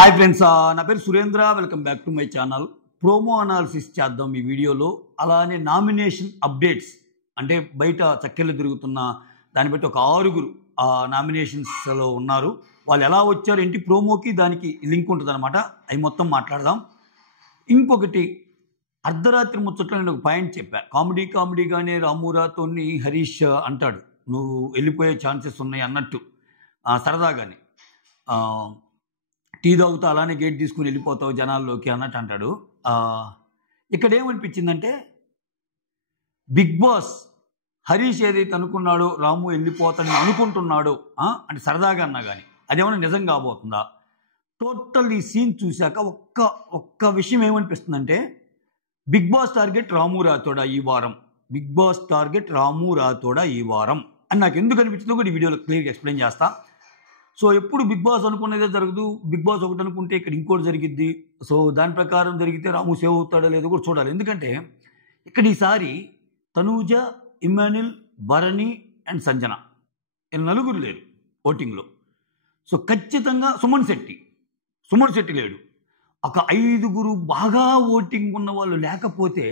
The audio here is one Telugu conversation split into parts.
హాయ్ ఫ్రెండ్స్, నా పేరు Surendra. Welcome back to my channel. Promo analysis చేద్దాం ఈ వీడియోలో. అలానే నామినేషన్ అప్డేట్స్, అంటే బయట చక్కెర్లు తిరుగుతున్న దాన్ని బట్టి ఒక 6 నామినేషన్స్లో ఉన్నారు. వాళ్ళు ఎలా వచ్చారు, ఏంటి ప్రోమోకి దానికి లింక్ ఉంటుంది అనమాట. అవి మొత్తం మాట్లాడదాం. ఇంకొకటి, అర్ధరాత్రి ముచ్చట్లో నేను ఒక పాయింట్ చెప్పా. కామెడీగానే రామూరాతోని హరీష్ అంటాడు, నువ్వు వెళ్ళిపోయే ఛాన్సెస్ ఉన్నాయి అన్నట్టు, సరదాగానే టీ తాగుతా అలానే గేట్ తీసుకుని వెళ్ళిపోతావు జనాల్లోకి అన్నట్టు అంటాడు. ఇక్కడ ఏమనిపించిందంటే, బిగ్ బాస్ హరీష్ ఏదైతే అనుకున్నాడో రాము వెళ్ళిపోతాడని అనుకుంటున్నాడో, అంటే సరదాగా అన్నా కానీ అదేమన్నా నిజం కాబోతుందా? టోటల్ ఈ సీన్ చూశాక ఒక్క విషయం ఏమనిపిస్తుందంటే, బిగ్ బాస్ టార్గెట్ రాము రాతోడా ఈ వారం, బిగ్ బాస్ టార్గెట్ రాము రాతోడా ఈ వారం అని నాకు ఎందుకు అనిపించిందో కూడా ఈ వీడియోలో క్లియర్గా ఎక్స్ప్లెయిన్ చేస్తా. సో ఎప్పుడు బిగ్ బాస్ అనుకునేదే జరగదు. బిగ్ బాస్ ఒకటి అనుకుంటే ఇక్కడ ఇంకోటి జరిగిద్ది. సో దాని ప్రకారం జరిగితే రాము సేవ్ అవుతాడో లేదో కూడా చూడాలి. ఎందుకంటే ఇక్కడ ఈసారి తనూజ, ఇమ్మాన్యుల్, భరణి అండ్ సంజన నలుగురు లేరు ఓటింగ్లో. సో ఖచ్చితంగా సుమన్ శెట్టి లేడు. ఒక 5 బాగా ఓటింగ్ ఉన్న వాళ్ళు లేకపోతే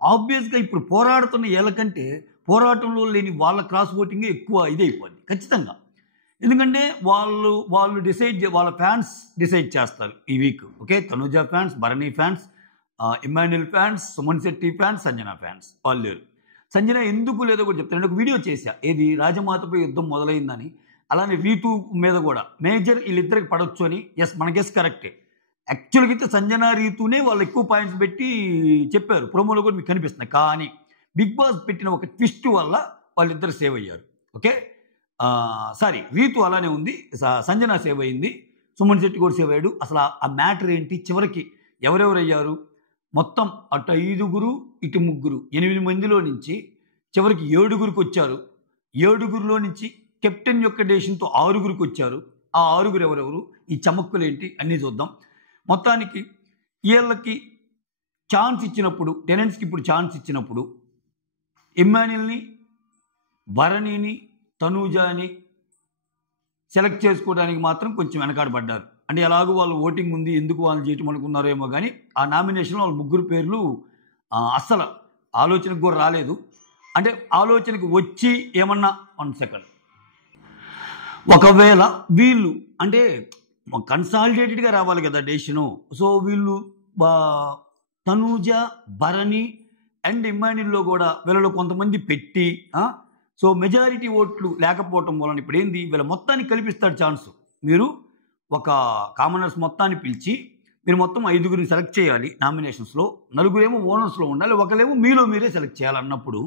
ఆబ్వియస్గా ఇప్పుడు పోరాడుతున్న ఏళ్ళకంటే పోరాటంలో లేని వాళ్ళ క్రాస్ ఓటింగే ఎక్కువ ఇదైపోద్ది ఖచ్చితంగా. ఎందుకంటే వాళ్ళు వాళ్ళ ఫ్యాన్స్ డిసైడ్ చేస్తారు ఈ week. Okay, Tanuja fans, Bharani fans, Emmanuel fans, Suman Shetty fans, Sanjana fans వాళ్ళు లేరు. సంజన ఎందుకు లేదో కూడా చెప్తాను. నేను ఒక వీడియో చేశా, ఏది రాజమాతపై యుద్ధం మొదలైందని. అలానే రీతు మీద కూడా మేజర్ వీళ్ళిద్దరికి పడవచ్చు అని. ఎస్, మన గెస్ కరెక్టే. యాక్చువల్గా అయితే సంజన, రీతునే వాళ్ళు ఎక్కువ పాయింట్స్ పెట్టి చెప్పారు, ప్రోమోలో కూడా మీకు కనిపిస్తున్నాయి. కానీ బిగ్ బాస్ పెట్టిన ఒక ట్విస్ట్ వల్ల వాళ్ళిద్దరు సేవ్ అయ్యారు. ఓకే, సారీ, రీతు అలానే ఉంది, సంజన సేవ్ అయింది, సుమన్ శెట్టి కూడా సేవ్ అయ్యాడు. అసలు ఆ మ్యాటర్ ఏంటి, చివరికి ఎవరెవరు అయ్యారు? మొత్తం అటు 5 ఇటు 3, 8 మందిలో నుంచి చివరికి 7 వచ్చారు. 7 నుంచి కెప్టెన్ యొక్క డెసిషన్తో 6 వచ్చారు. ఆ 6 ఎవరెవరు, ఈ చమక్కులు ఏంటి అన్నీ చూద్దాం. మొత్తానికి వీళ్ళకి ఛాన్స్ ఇచ్చినప్పుడు, టెనెంట్స్కి ఇప్పుడు ఛాన్స్ ఇచ్చినప్పుడు ఇమ్మాన్యుల్ని, భరణిని, తనూజాని సెలెక్ట్ చేసుకోవడానికి మాత్రం కొంచెం వెనకాడబడ్డారు. అంటే ఎలాగో వాళ్ళు ఓటింగ్ ఉంది, ఎందుకు వాళ్ళు చేయటం అనుకున్నారేమో కానీ ఆ నామినేషన్లో వాళ్ళ 3 పేర్లు అస్సలు ఆలోచనకు కూడా రాలేదు. అంటే ఆలోచనకు వచ్చి ఏమన్నా 1 సెకండ్, ఒకవేళ వీళ్ళు అంటే కన్సాలిడేటెడ్గా రావాలి కదా డెసిషను. సో వీళ్ళు తనూజ, భరణి అండ్ ఇమ్మాన్యుల్లో కూడా వీళ్ళలో కొంతమంది పెట్టి, సో మెజారిటీ ఓట్లు లేకపోవటం వలన ఇప్పుడు ఏంది, వీళ్ళ మొత్తానికి కల్పిస్తాడు ఛాన్స్. మీరు ఒక కామనర్స్ మొత్తాన్ని పిలిచి మీరు మొత్తం 5 సెలెక్ట్ చేయాలి నామినేషన్స్లో. 4 ఓనర్స్లో ఉండాలి, ఒకరేమో మీలో మీరే సెలెక్ట్ చేయాలన్నప్పుడు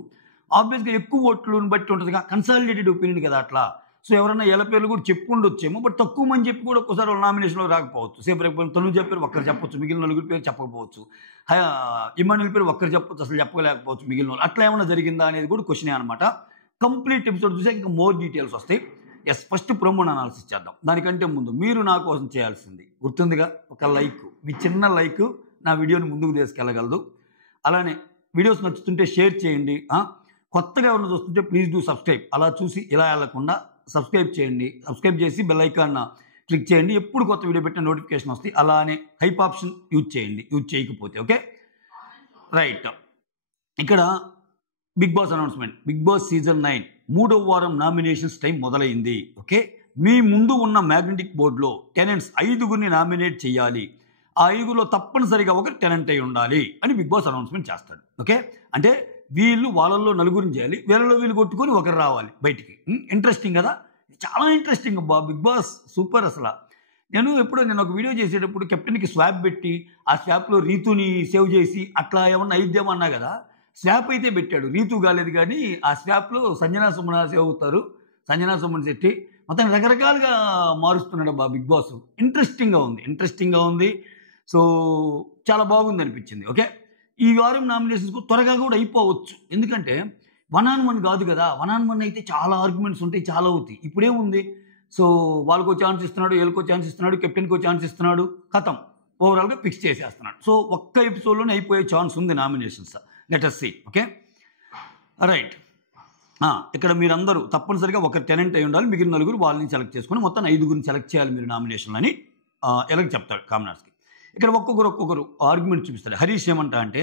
ఆబ్వియస్గా ఎక్కువ ఓట్లను బట్టి ఉంటుంది. కన్సాలిడేటెడ్ ఒపీనియన్ కదా అట్లా. సో ఎవరైనా ఏళ్ళ పేర్లు కూడా చెప్పుండొచ్చేమో, బట్ తక్కువ మంది చెప్పి కూడా ఒక్కసారి వాళ్ళ నామినేషన్లో రాకపోవచ్చు. సేపు రేపు తను చెప్పారు ఒక్కరు చెప్పొచ్చు, మిగిలిన 4 పేరు చెప్పకపోవచ్చు. ఇమ్మాన్యుల్ పేరు ఒక్కరు చెప్పొచ్చు, అసలు చెప్పలేకపోవచ్చు మిగిలిన వాళ్ళు. అట్లా ఏమైనా జరిగిందా అనేది కూడా క్వశ్చనే అనమాట. కంప్లీట్ ఎపిసోడ్ చూసే ఇంకా మోర్ డీటెయిల్స్ వస్తాయి. ఎస్, ఫస్ట్ ప్రోమో అనాలిసిస్ చేద్దాం. దానికంటే ముందు మీరు నా కోసం చేయాల్సింది గుర్తుందిగా, ఒక లైక్. మీ చిన్న లైక్ నా వీడియోని ముందుకు తీసుకెళ్ళగలదు. అలానే వీడియోస్ నచ్చుతుంటే షేర్ చేయండి. కొత్తగా ఎవరైనా చూస్తుంటే ప్లీజ్ డూ సబ్స్క్రైబ్. అలా చూసి ఇలా వెళ్ళకుండా సబ్స్క్రైబ్ చేయండి. సబ్స్క్రైబ్ చేసి బెల్ ఐకాన్ క్లిక్ చేయండి. ఎప్పుడు కొత్త వీడియో పెట్టిన నోటిఫికేషన్ వస్తాయి. అలానే హైప్ ఆప్షన్ యూజ్ చేయండి, యూజ్ చేయకపోతే. Okay, right. ఇక్కడ Bigg Boss announcement. Bigg Boss season 9 3వ వారం నామినేషన్స్ టైం మొదలైంది. ఓకే, మీ ముందు ఉన్న మ్యాగ్నెటిక్ బోర్డులో టెనెంట్స్ 5 నామినేట్ చేయాలి. ఆ 5లో తప్పనిసరిగా ఒకరు టెనెంట్ అయి ఉండాలి అని బిగ్ బాస్ అనౌన్స్మెంట్ చేస్తాడు. ఓకే, అంటే వీళ్ళు వాళ్ళల్లో 4 చేయాలి, వీళ్ళలో వీళ్ళు కొట్టుకొని ఒకరు రావాలి బయటికి. ఇంట్రెస్టింగ్ కదా, చాలా ఇంట్రెస్టింగ్ అబ్బా. బిగ్ బాస్ సూపర్ అసలు. నేను ఒక వీడియో చేసేటప్పుడు కెప్టెన్కి స్వాప్ పెట్టి ఆ స్వాప్లో రీతుని సేవ్ చేసి అట్లా ఏమన్నా అయిద్దామన్నా అన్నా కదా. స్వాప్ అయితే పెట్టాడు, రీతు కాలేదు. కానీ ఆ స్వాప్లో సంజన, సుమన సేవ్ అవుతారు. సంజన, సుమన్ శెట్టి మొత్తం రకరకాలుగా మారుస్తున్నాడు అబ్బా బిగ్ బాస్. ఇంట్రెస్టింగ్గా ఉంది. సో చాలా బాగుంది అనిపించింది. ఓకే, ఈ వారం నామినేషన్స్ త్వరగా కూడా అయిపోవచ్చు. ఎందుకంటే 1-on-1 కాదు కదా. 1-on-1 అయితే చాలా ఆర్గ్యుమెంట్స్ ఉంటాయి, చాలా అవుతాయి. ఇప్పుడేముంది, సో వాళ్ళకో ఛాన్స్ ఇస్తున్నాడు, వీళ్ళకో ఛాన్స్ ఇస్తున్నాడు, కెప్టెన్కో ఛాన్స్ ఇస్తున్నాడు, ఖతం ఓవరాల్గా ఫిక్స్ చేసేస్తున్నాడు. సో ఒక్క ఎపిసోడ్లోనే అయిపోయే ఛాన్స్ ఉంది nominations. Let us see. Okay, right. ఇక్కడ మీరందరూ తప్పనిసరిగా ఒకరు టెనెంట్ అయి ఉండాలి, మిగిలిన 4 వాళ్ళని సెలెక్ట్ చేసుకుని మొత్తం 5 సెలెక్ట్ చేయాలి మీరు నామినేషన్లని ఎలాగ చెప్తాడు కామనర్స్కి. ఇక్కడ ఒక్కొక్కరు ఆర్గ్యుమెంట్ చూపిస్తాడు. హరీష్ ఏమంటా అంటే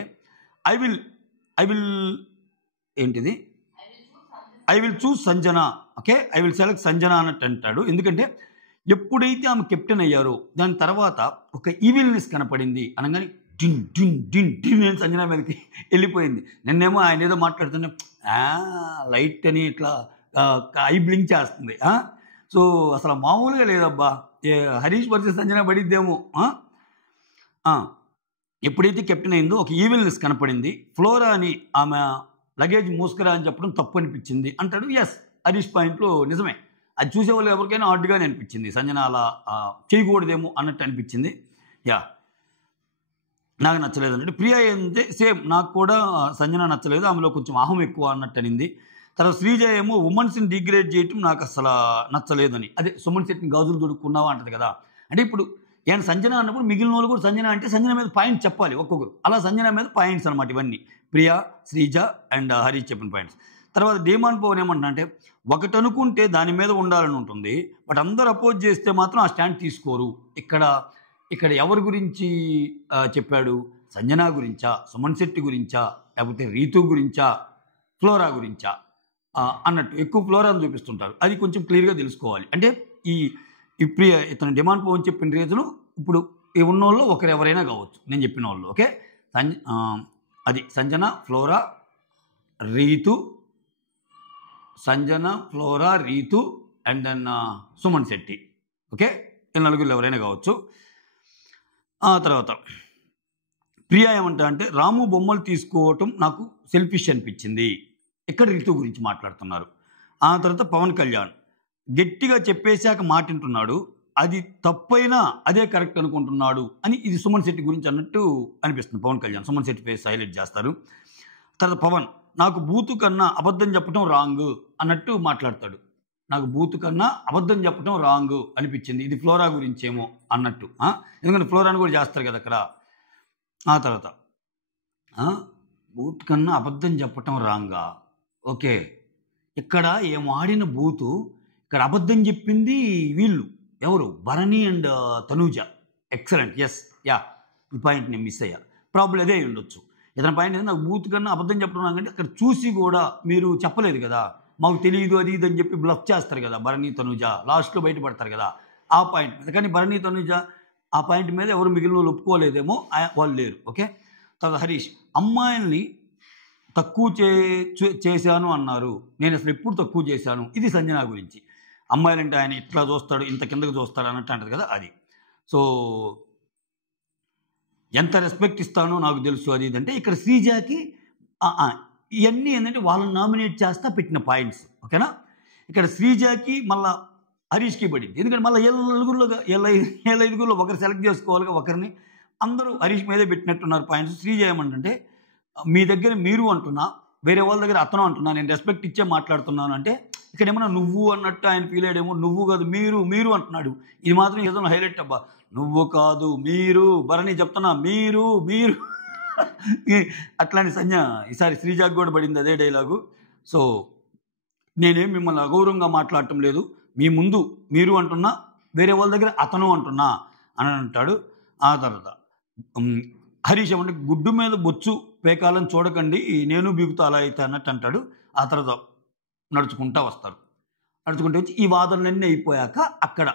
ఐ విల్ ఏంటిది I will choose Sanjana, okay, I will select Sanjana అన్నట్టు అంటాడు. ఎందుకంటే ఎప్పుడైతే ఆమె కెప్టెన్ అయ్యారో దాని తర్వాత ఒక ఈవిల్నెస్ కనపడింది అనగానే డిన్ డిన్ డిన్ డిన్ అని సంజన మీదకి వెళ్ళిపోయింది. నిన్నేమో ఆయన ఏదో మాట్లాడుతుంటే లైట్ అని ఇట్లా ఐ బ్లింక్ చేస్తుంది. సో అసలు మామూలుగా లేదబ్బా, హరీష్ వర్సెస్ సంజన పడిద్దేమో. ఎప్పుడైతే కెప్టెన్ అయిందో ఒక ఈవిల్నెస్ కనపడింది. ఫ్లోరా అని ఆమె లగేజ్ మూసుకురా అని చెప్పడం తప్పు అనిపించింది అంటాడు. ఎస్, హరీష్ పాయింట్లో నిజమే. అది చూసేవాళ్ళు ఎవరికైనా ఆడ్గానే అనిపించింది. సంజన అలా చేయకూడదేమో అన్నట్టు అనిపించింది. యా, నాకు నచ్చలేదు అన్నట్టు. ప్రియా ఏంటంటే సేమ్, నాకు కూడా సంజన నచ్చలేదు, ఆమెలో కొంచెం అహం ఎక్కువ అన్నట్టు అనింది. తర్వాత శ్రీజ ఏమో ఉమెన్స్ని డిగ్రేడ్ చేయటం నాకు అసలు నచ్చలేదని. అదే సుమన్ శెట్టిని గాజులు దొడుక్కున్నావా అంటది కదా. అంటే ఇప్పుడు ఏమైనా సంజన అన్నప్పుడు మిగిలిన వాళ్ళు కూడా సంజన అంటే సంజన మీద పాయింట్స్ చెప్పాలి ఒక్కొక్కరు. అలా సంజన మీద పాయింట్స్ అనమాట ఇవన్నీ, ప్రియా, శ్రీజ అండ్ హరీష్ చెప్పిన పాయింట్స్. తర్వాత డేమాన్ పవన్ ఏమంటున్నా అంటే ఒకటి అనుకుంటే దాని మీద ఉండాలని ఉంటుంది, బట్ అందరూ అపోజ్ చేస్తే మాత్రం ఆ స్టాండ్ తీసుకోరు. ఇక్కడ ఎవరి గురించి చెప్పాడు? సంజన గురించా, సుమన్ శెట్టి గురించా, లేకపోతే రీతు గురించా, ఫ్లోరా గురించా అన్నట్టు ఎక్కువ ఫ్లోరాను చూపిస్తుంటారు. అది కొంచెం క్లియర్గా తెలుసుకోవాలి. అంటే ఈ ప్రియ ఇతను డిమాండ్ పవన్ చెప్పిన రీజను ఇప్పుడు ఈ ఉన్న వాళ్ళు ఒకరు ఎవరైనా కావచ్చు, నేను చెప్పిన వాళ్ళు. ఓకే, అది Sanjana, Flora, Ritu, Sanjana, Flora, Ritu and then Suman Shetty. Okay, ఈ నలుగురు ఎవరైనా కావచ్చు. తర్వాత ప్రియా ఏమంటా అంటే రాము బొమ్మలు తీసుకోవటం నాకు సెల్ఫిష్ అనిపించింది. ఇక్కడ రీతు గురించి మాట్లాడుతున్నారు. ఆ తర్వాత పవన్ కళ్యాణ్ గట్టిగా చెప్పేశాక మాటింటున్నాడు, అది తప్పైనా అదే కరెక్ట్ అనుకుంటున్నాడు అని. ఇది సుమన్ శెట్టి గురించి అన్నట్టు అనిపిస్తుంది. పవన్ కళ్యాణ్ సుమన్ శెట్టి ఫేస్ హైలైట్ చేస్తారు. తర్వాత పవన్ నాకు బూతు కన్నా అబద్ధం చెప్పడం రాంగ్ అన్నట్టు మాట్లాడతాడు. నాకు బూతు కన్నా అబద్ధం చెప్పడం రాంగ్ అనిపించింది, ఇది ఫ్లోరా గురించేమో అన్నట్టు. ఎందుకంటే ఫ్లోరాని కూడా చేస్తారు కదా అక్కడ. ఆ తర్వాత బూత్ కన్నా అబద్ధం చెప్పటం రాంగా. ఓకే, ఇక్కడ ఏం ఆడిన బూతు, ఇక్కడ అబద్ధం చెప్పింది వీళ్ళు ఎవరు? Bharani and Tanuja. Excellent, yes, yeah, ఈ పాయింట్ నేను మిస్ అయ్యా. ప్రాబ్లం అదే ఉండొచ్చు. ఇతని పాయింట్ ఏంటంటే నాకు బూత్ కన్నా అబద్ధం చెప్పడం రాంగంటే అక్కడ చూసి కూడా మీరు చెప్పలేదు కదా, మాకు తెలియదు అది ఇది అని చెప్పి బ్లఫ్ చేస్తారు కదా భరణి తనూజ, లాస్ట్లో బయటపడతారు కదా ఆ పాయింట్ మీద. కానీ భరణి తనూజ ఆ పాయింట్ మీద ఎవరు మిగిలిన వాళ్ళు ఒప్పుకోలేదేమో, వాళ్ళు లేరు. ఓకే, తర్వాత హరీష్ అమ్మాయిల్ని తక్కువ చేశాను అన్నారు, నేను అసలు ఎప్పుడు తక్కువ చేశాను, ఇది సంజన గురించి. అమ్మాయిలంటే ఆయన ఇట్లా చూస్తాడు, ఇంత కిందకు చూస్తాడు అన్నట్టు అంటది కదా అది. సో ఎంత రెస్పెక్ట్ ఇస్తానో నాకు తెలుసు అది ఇదంటే ఇక్కడ శ్రీజాకి ఇవన్నీ ఏంటంటే వాళ్ళని నామినేట్ చేస్తా పెట్టిన పాయింట్స్. ఓకేనా, ఇక్కడ శ్రీజాకి మళ్ళీ హరీష్కి పడింది. ఎందుకంటే మళ్ళీ ఏళ్ళ ఐదుగురులో ఒకరు సెలెక్ట్ చేసుకోవాలిగా ఒకరిని. అందరూ హరీష్ మీదే పెట్టినట్టున్నారు పాయింట్స్. శ్రీజ ఏమంటే మీ దగ్గర మీరు అంటున్నా, వేరే వాళ్ళ దగ్గర అతను అంటున్నా, నేను రెస్పెక్ట్ ఇచ్చే మాట్లాడుతున్నాను అంటే ఇక్కడ ఏమన్నా నువ్వు అన్నట్టు ఆయన ఫీల్ అయ్యాడేమో. నువ్వు కాదు మీరు అంటున్నాడు. ఇది మాత్రం ఏదో హైలైట్ అబ్బా, నువ్వు కాదు మీరు, భరణి చెప్తున్నా మీరు అట్లాంటి సంజ ఈసారి శ్రీజాకి కూడా పడింది అదే డైలాగు. సో నేనేం మిమ్మల్ని అగౌరవంగా మాట్లాడటం లేదు, మీ ముందు మీరు అంటున్నా, వేరే వాళ్ళ దగ్గర అతను అంటున్నా అని అంటాడు. ఆ తర్వాత హరీష్ ఏమంటే గుడ్డు మీద బొచ్చు పేకాలని చూడకండి, నేను బీగుతా అలా అయితే అన్నట్టు అంటాడు. ఆ తర్వాత నడుచుకుంటూ వస్తారు. నడుచుకుంటూ వచ్చి ఈ వాదనలన్నీ అయిపోయాక అక్కడ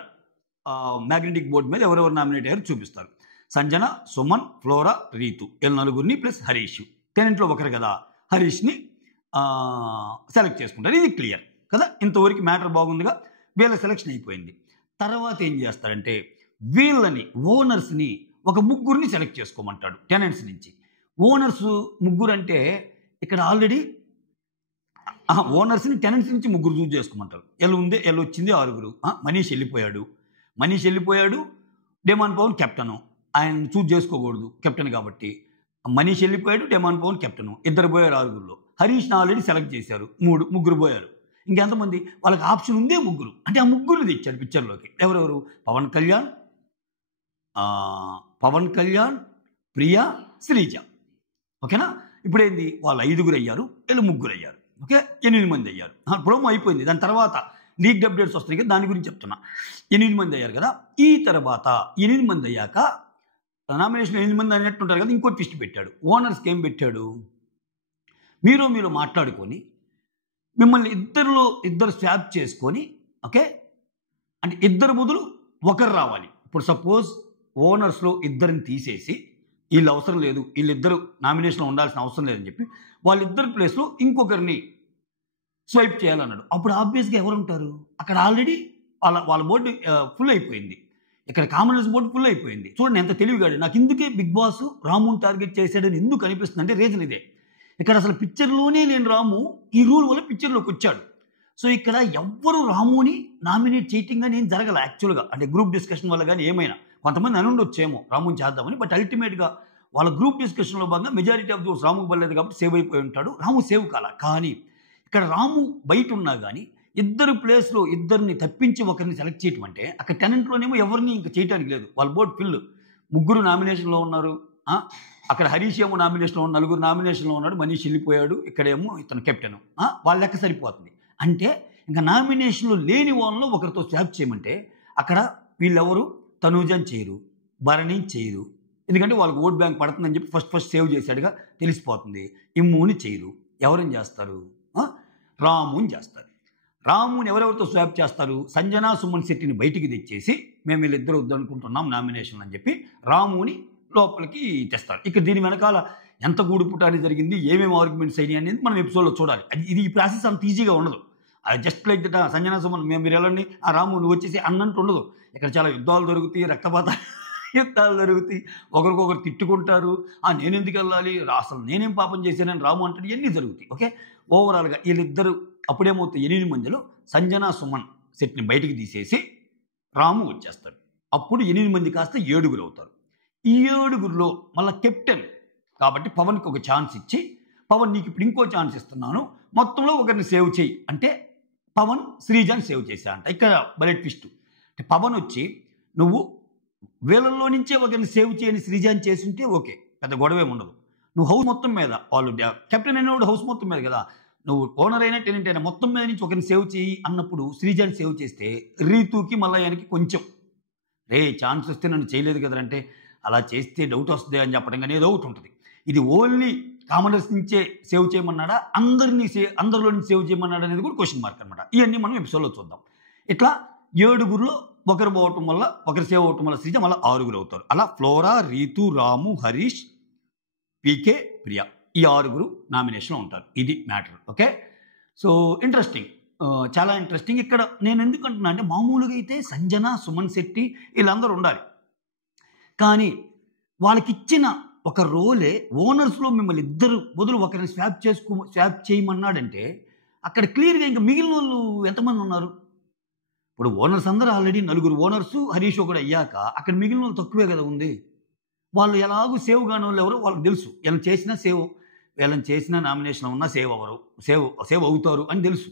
మ్యాగ్నెటిక్ బోర్డు మీద ఎవరెవరు నామినేట్ అయ్యారు చూపిస్తారు. సంజన, సుమన్, ఫ్లోరా, రీతు వీళ్ళ నలుగురిని ప్లస్ హరీష్, టెనెంట్లో ఒకరు కదా, హరీష్ని సెలెక్ట్ చేసుకుంటారు. ఇది క్లియర్ కదా, ఇంతవరకు మ్యాటర్ బాగుందిగా, వీళ్ళ సెలెక్షన్ అయిపోయింది. తర్వాత ఏం చేస్తారంటే వీళ్ళని ఓనర్స్ని ఒక ముగ్గురిని సెలెక్ట్ చేసుకోమంటాడు టెనెంట్స్ నుంచి. ఓనర్స్ ముగ్గురు అంటే ఇక్కడ ఆల్రెడీ ఓనర్స్ని టెనెంట్స్ నుంచి ముగ్గురు చూజ్ చేసుకోమంటారు. ఎల్లు వచ్చింది 6. మనీష్ వెళ్ళిపోయాడు, డేమాన్ పవన్ కెప్టెను, ఆయన చూజ్ చేసుకోకూడదు కెప్టెన్ కాబట్టి. మనీష్ వెళ్ళిపోయాడు, డేమాన్ పవన్ కెప్టెను, 2 పోయారు 6లో. హరీష్ని ఆల్రెడీ సెలెక్ట్ చేశారు, ముగ్గురు పోయారు. ఇంకెంతమంది వాళ్ళకి ఆప్షన్ ఉందే ముగ్గురు. అంటే ఆ ముగ్గురు తెచ్చారు పిక్చర్లోకి. ఎవరెవరు? పవన్ కళ్యాణ్, ప్రియా, శ్రీజ. ఓకేనా, ఇప్పుడేంది వాళ్ళు 5 అయ్యారు, వీళ్ళు 3 అయ్యారు. ఓకే, 8 మంది అయ్యారు. ప్రోమో అయిపోయింది. దాని తర్వాత లీక్డ్ అప్డేట్స్ వస్తున్నాయి కదా, దాని గురించి చెప్తున్నా. 8 మంది అయ్యారు కదా. ఈ తర్వాత 8 మంది అయ్యాక నామినేషన్ 8 మంది అన్నట్టు ఉంటారు కదా, ఇంకో ట్విస్ట్ పెట్టాడు. ఓనర్స్కి ఏం పెట్టాడు, మీరు మాట్లాడుకొని మిమ్మల్ని ఇద్దరు స్వాప్ చేసుకొని, ఓకే, అంటే ఇద్దరు బదులు ఒకరు రావాలి. ఇప్పుడు సపోజ్ ఓనర్స్లో ఇద్దరిని తీసేసి వీళ్ళు అవసరం లేదు, వీళ్ళిద్దరు నామినేషన్లో ఉండాల్సిన అవసరం లేదని చెప్పి వాళ్ళిద్దరి ప్లేస్లో ఇంకొకరిని స్వైప్ చేయాలన్నాడు. అప్పుడు ఆబ్వియస్గా ఎవరు ఉంటారు అక్కడ? ఆల్రెడీ వాళ్ళ బోర్డు ఫుల్ అయిపోయింది. ఇక్కడ కామనర్స్ బోర్డు ఫుల్ అయిపోయింది. చూడండి ఎంత తెలివిగాడు. నాకు ఇందుకే బిగ్ బాస్ రాముని టార్గెట్ చేశాడని ఎందుకు అనిపిస్తుంది అంటే రీజన్ ఇదే. ఇక్కడ అసలు పిక్చర్లోనే లేని రాము ఈ రూల్ వల్ల పిక్చర్లోకి వచ్చాడు. సో ఇక్కడ ఎవ్వరు రాముని నామినేట్ చేయటం కానీ ఏం జరగల యాక్చువల్గా. అంటే గ్రూప్ డిస్కషన్ వల్ల కానీ ఏమైనా కొంతమంది అనుండొచ్చేమో రాముని చేద్దామని. బట్ అల్టిమేట్గా వాళ్ళ గ్రూప్ డిస్కషన్లో భాగంగా మెజారిటీ ఆఫ్ దోస్ రాముకు పడలేదు కాబట్టి సేవ్ అయిపోయి ఉంటాడు. రాము సేవ్ కాల. కానీ ఇక్కడ రాము బయట ఉన్నా కానీ ఇద్దరు ప్లేస్లో ఇద్దరిని తప్పించి ఒకరిని సెలెక్ట్ చేయటం అంటే అక్కడ టెనెంట్లోనేమో ఎవరిని ఇంకా చేయడానికి లేదు. వాళ్ళ బోర్డు ఫిల్. 3 నామినేషన్లో ఉన్నారు. అక్కడ హరీష్ ఏమో నామినేషన్లో ఉన్న 4 నామినేషన్లో ఉన్నాడు. మనీష్ వెళ్ళిపోయాడు. ఇక్కడేమో ఇతను కెప్టెన్. వాళ్ళ లెక్క సరిపోతుంది. అంటే ఇంకా నామినేషన్లో లేని వాళ్ళలో ఒకరితో స్వాప్ చేయమంటే అక్కడ వీళ్ళెవరు తనూజని చేయరు, భరణి చేయరు. ఎందుకంటే వాళ్ళకి ఓట్ బ్యాంక్ పడుతుందని చెప్పి ఫస్ట్ సేవ్ చేశాడుగా తెలిసిపోతుంది. ఇమ్ముని చేయరు. ఎవరిని చేస్తారు? రాముని చేస్తారు. రాముని ఎవరెవరితో స్వాప్ చేస్తారు? సంజనా సుమన్ శెట్టిని బయటికి తెచ్చేసి మేము వీళ్ళిద్దరు వద్దనుకుంటున్నాం నామినేషన్ అని చెప్పి రాముని లోపలికి తెస్తారు. ఇక దీని వెనకాల ఎంత గూడుపుటాన్ని జరిగింది, ఏమేమి ఆర్గ్యుమెంట్స్ అయినాయి అనేది మనం ఎపిసోడ్లో చూడాలి. ఇది ఈ ప్రాసెస్ అంత ఈజీగా ఉండదు. అది just like that Sanjana Suman మీరు వెళ్ళండి, ఆ రాము నువ్వు వచ్చేసి అన్నట్టు ఉండదు. ఇక్కడ చాలా యుద్ధాలు జరుగుతాయి, యుద్ధాలు జరుగుతాయి, ఒకరికొకరు తిట్టుకుంటారు. నేను ఎందుకు వెళ్ళాలి, అసలు నేనేం పాపం చేశానని రాము అంటాడు. ఇవన్నీ జరుగుతాయి. ఓకే, ఓవరాల్గా వీళ్ళిద్దరు అప్పుడేమవుతాయి 8 మందిలో సంజనా సుమన్ సెట్ని బయటికి తీసేసి రాము వచ్చేస్తాడు. అప్పుడు 8 మంది కాస్త 7 అవుతారు. ఈ 7లో మళ్ళీ కెప్టెన్ కాబట్టి పవన్కి ఒక ఛాన్స్ ఇచ్చి, పవన్ నీకు ఇప్పుడు ఇంకో ఛాన్స్ ఇస్తున్నాను, మొత్తంలో ఒకరిని సేవ్ చేయి అంటే పవన్ శ్రీజాని సేవ్ చేశా అంట. ఇక్కడ భలే ట్విస్ట్. అంటే పవన్ వచ్చి నువ్వు వీళ్ళల్లో నుంచే ఒకరిని సేవ్ చేయని శ్రీజాని చేస్తుంటే ఓకే, పెద్ద గొడవ ఏమి ఉండదు. నువ్వు హౌస్ మొత్తం మీద వాళ్ళు కెప్టెన్ అనేవాడు హౌస్ మొత్తం మీద కదా, నువ్వు ఓనర్ అయినా టెనెంట్ అయినా మొత్తం మీద నుంచి ఒకరిని సేవ్ చేయి అన్నప్పుడు శ్రీజాని సేవ్ చేస్తే రీతుకి మల్లయ్యానికి కొంచెం ఛాన్స్ వస్తే నన్ను చేయలేదు కదంటే అలా చేస్తే డౌట్ వస్తుంది అని చెప్పడం కానీ ఏదో ఒకటి ఉంటుంది. ఇది ఓన్లీ కామనర్స్ నుంచే సేవ్ చేయమన్నాడా, అందరిలో నుంచి సేవ్ చేయమన్నాడా అనేది కూడా క్వశ్చన్ మార్క్ అనమాట. ఇవన్నీ మనం ఎపిసోడ్లో చూద్దాం. ఇట్లా 7లో ఒకరు పోవటం వల్ల ఒకరు సేవ్ అవటం వల్ల శ్రీజ మళ్ళీ 6 అవుతారు. అలా ఫ్లోరా, రీతు, రాము, హరీష్, పీకే, ప్రియా ఈ 6 నామినేషన్లో ఉంటారు. ఇది మ్యాటర్. ఓకే, సో ఇంట్రెస్టింగ్, చాలా ఇంట్రెస్టింగ్. ఇక్కడ నేను ఎందుకు అంటున్నా అంటే మామూలుగా అయితే సంజన, సుమన్ శెట్టి వీళ్ళందరూ ఉండాలి. కానీ వాళ్ళకిచ్చిన ఒక రోలే ఓనర్స్లో మిమ్మల్ని ఇద్దరు బదులు ఒకరిని స్వాప్ చేయమన్నాడంటే అక్కడ క్లియర్గా ఇంకా మిగిలిన వాళ్ళు ఎంతమంది ఉన్నారు? ఇప్పుడు ఓనర్స్ అందరూ ఆల్రెడీ 4 ఓనర్స్ హరీష్ ఒకడు అయ్యాక అక్కడ మిగిలిన వాళ్ళు తక్కువే కదా ఉంది. వాళ్ళు ఎలాగూ సేవ్ కాని వాళ్ళు ఎవరో వాళ్ళకి తెలుసు. వీళ్ళని చేసిన నామినేషన్ ఉన్నా సేవ్ అవుతారు అని తెలుసు.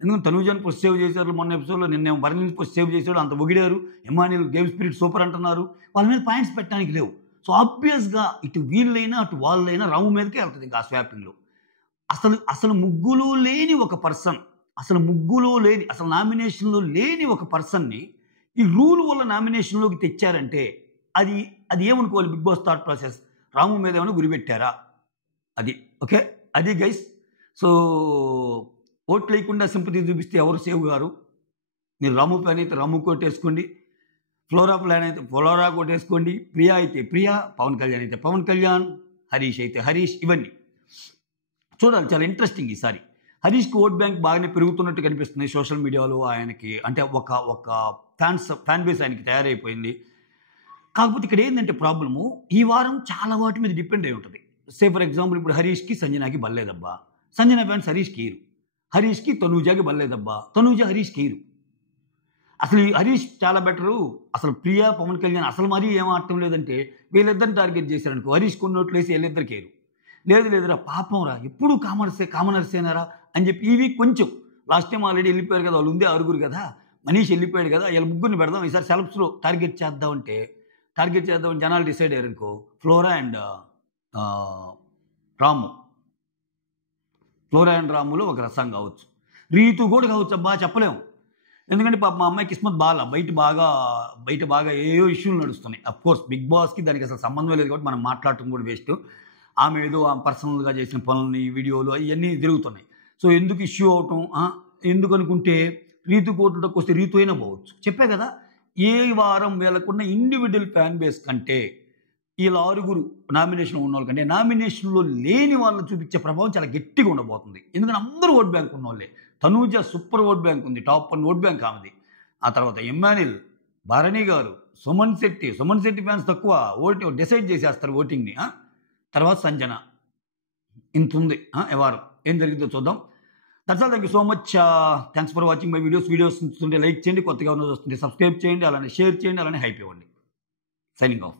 ఎందుకంటే తనూజాని ఫస్ట్ సేవ్ చేశారు మొన్న ఎపిసోడ్లో, నిన్న బర్నీని ఫస్ట్ సేవ్ చేశాడు, అంత ఒగిడారు. ఎమాన్యుల్ గేమ్ స్పిరిట్ సూపర్ అంటున్నారు. వాళ్ళ మీద పాయింట్స్ పెట్టడానికి లేవు. సో ఆబ్వియస్గా ఇటు వీళ్ళైనా అటు వాళ్ళైనా రాము మీదకే వెళ్తుంది ఇంకా ఆ స్వాపింగ్లో. అసలు ముగ్గులో లేని ఒక పర్సన్, అసలు నామినేషన్లో లేని ఒక పర్సన్ని ఈ రూల్ వల్ల నామినేషన్లోకి తెచ్చారంటే అది ఏమనుకోవాలి? బిగ్ బాస్ థాట్ ప్రాసెస్ రాము మీద ఏమైనా గురిపెట్టారా? అది ఓకే, అది గైస్. సో ఓట్లు లేకుండా సింపతి చూపిస్తే ఎవరు సేవ్ గారు? మీరు రాము ప్లాన్ అయితే రాము కొట్టేసుకోండి, ఫ్లోరా ప్లాన్ అయితే ఫ్లోరా కొట్టేసుకోండి, ప్రియా అయితే ప్రియా, పవన్ కళ్యాణ్ అయితే పవన్ కళ్యాణ్, హరీష్ అయితే హరీష్. ఇవన్నీ చూడాలి, చాలా ఇంట్రెస్టింగ్. ఈసారి హరీష్కి ఓట్ బ్యాంక్ బాగానే పెరుగుతున్నట్టు కనిపిస్తుంది సోషల్ మీడియాలో. ఆయనకి అంటే ఒక ఫ్యాన్ బేస్ ఆయనకి తయారైపోయింది. కాకపోతే ఇక్కడ ఏంటంటే ప్రాబ్లము, ఈ వారం చాలా వాటి మీద డిపెండ్ అయి ఉంటుంది. సే ఫర్ ఎగ్జాంపుల్ ఇప్పుడు హరీష్కి సంజనాకి బల్లేదబ్బా, సంజన ఫ్యాన్స్ హరీష్కి ఏరు, హరీష్కి తనూజాకి బల్లేదబ్బా, తనూజ హరీష్కి ఏరు. అసలు హరీష్ చాలా బెటరు. అసలు ప్రియా, పవన్ కళ్యాణ్ అసలు మరీ ఏం ఆడటం లేదంటే వీళ్ళిద్దరిని టార్గెట్ చేశారనుకో, హరీష్ కొన్నోట్లు వేసి వీళ్ళిద్దరికి ఏరు. లేదురా పాపం రా, ఎప్పుడు కామనర్సేనారా అని చెప్పి ఈ వీక్ కొంచెం లాస్ట్ టైం ఆల్రెడీ వెళ్ళిపోయారు కదా, వాళ్ళు ఉందే 6 కదా, మనీష్ వెళ్ళిపోయాడు కదా, వీళ్ళ ముగ్గురిని పెడదాం ఈసారి సెల్ఫ్స్లో టార్గెట్ చేద్దామని జనాలు డిసైడ్ అయ్యారు అనుకో. ఫ్లోరా అండ్ రాములో ఒక రసం కావచ్చు, రీతు కూడా కావచ్చు, అబ్బా చెప్పలేము. ఎందుకంటే పాప మా అమ్మాయి కిస్మత్ బయట బాగా ఏయో ఇష్యూలు నడుస్తున్నాయి. కోర్స్ బిగ్ బాస్కి దానికి అసలు సంబంధం లేదు కాబట్టి మనం మాట్లాడటం కూడా వేస్ట్. ఆమె ఏదో ఆమె పర్సనల్గా చేసిన పనులని వీడియోలు అవన్నీ తిరుగుతున్నాయి. సో ఎందుకు ఇష్యూ అవటం, ఎందుకు అనుకుంటే రీతు కోర్టులోకి వస్తే రీతు అయినా పోవచ్చు. చెప్పే కదా, ఏ వారం వీళ్ళకున్న ఇండివిజువల్ ఫ్యాన్ బేస్ కంటే వీళ్ళ 6 నామినేషన్ ఉన్న వాళ్ళ కంటే నామినేషన్లో లేని వాళ్ళని చూపించే ప్రభావం చాలా గట్టిగా ఉండబోతుంది. ఎందుకంటే అందరూ ఓట్ బ్యాంక్ ఉన్న వాళ్ళే. తనూజ సూపర్ ఓట్ బ్యాంక్ ఉంది, టాప్ 1 ఓట్ బ్యాంక్ ఆమెది. ఆ తర్వాత ఎమ్మాన్యుల్, భరణి గారు, సుమన్ శెట్టి ఫ్యాన్స్ తక్కువ, డిసైడ్ చేసేస్తారు ఓటింగ్ని. తర్వాత సంజన, ఇంత ఉంది ఎవరు ఏం జరిగిందో చూద్దాం. That's all. Thank you so much. Thanks for watching my videos చూస్తుంటే లైక్ చేయండి, కొత్తగా ఉన్న చూస్తుంటే సబ్స్క్రైబ్ చేయండి, అలానే షేర్ చేయండి, అలానే హైప్ ఇవ్వండి. Signing off.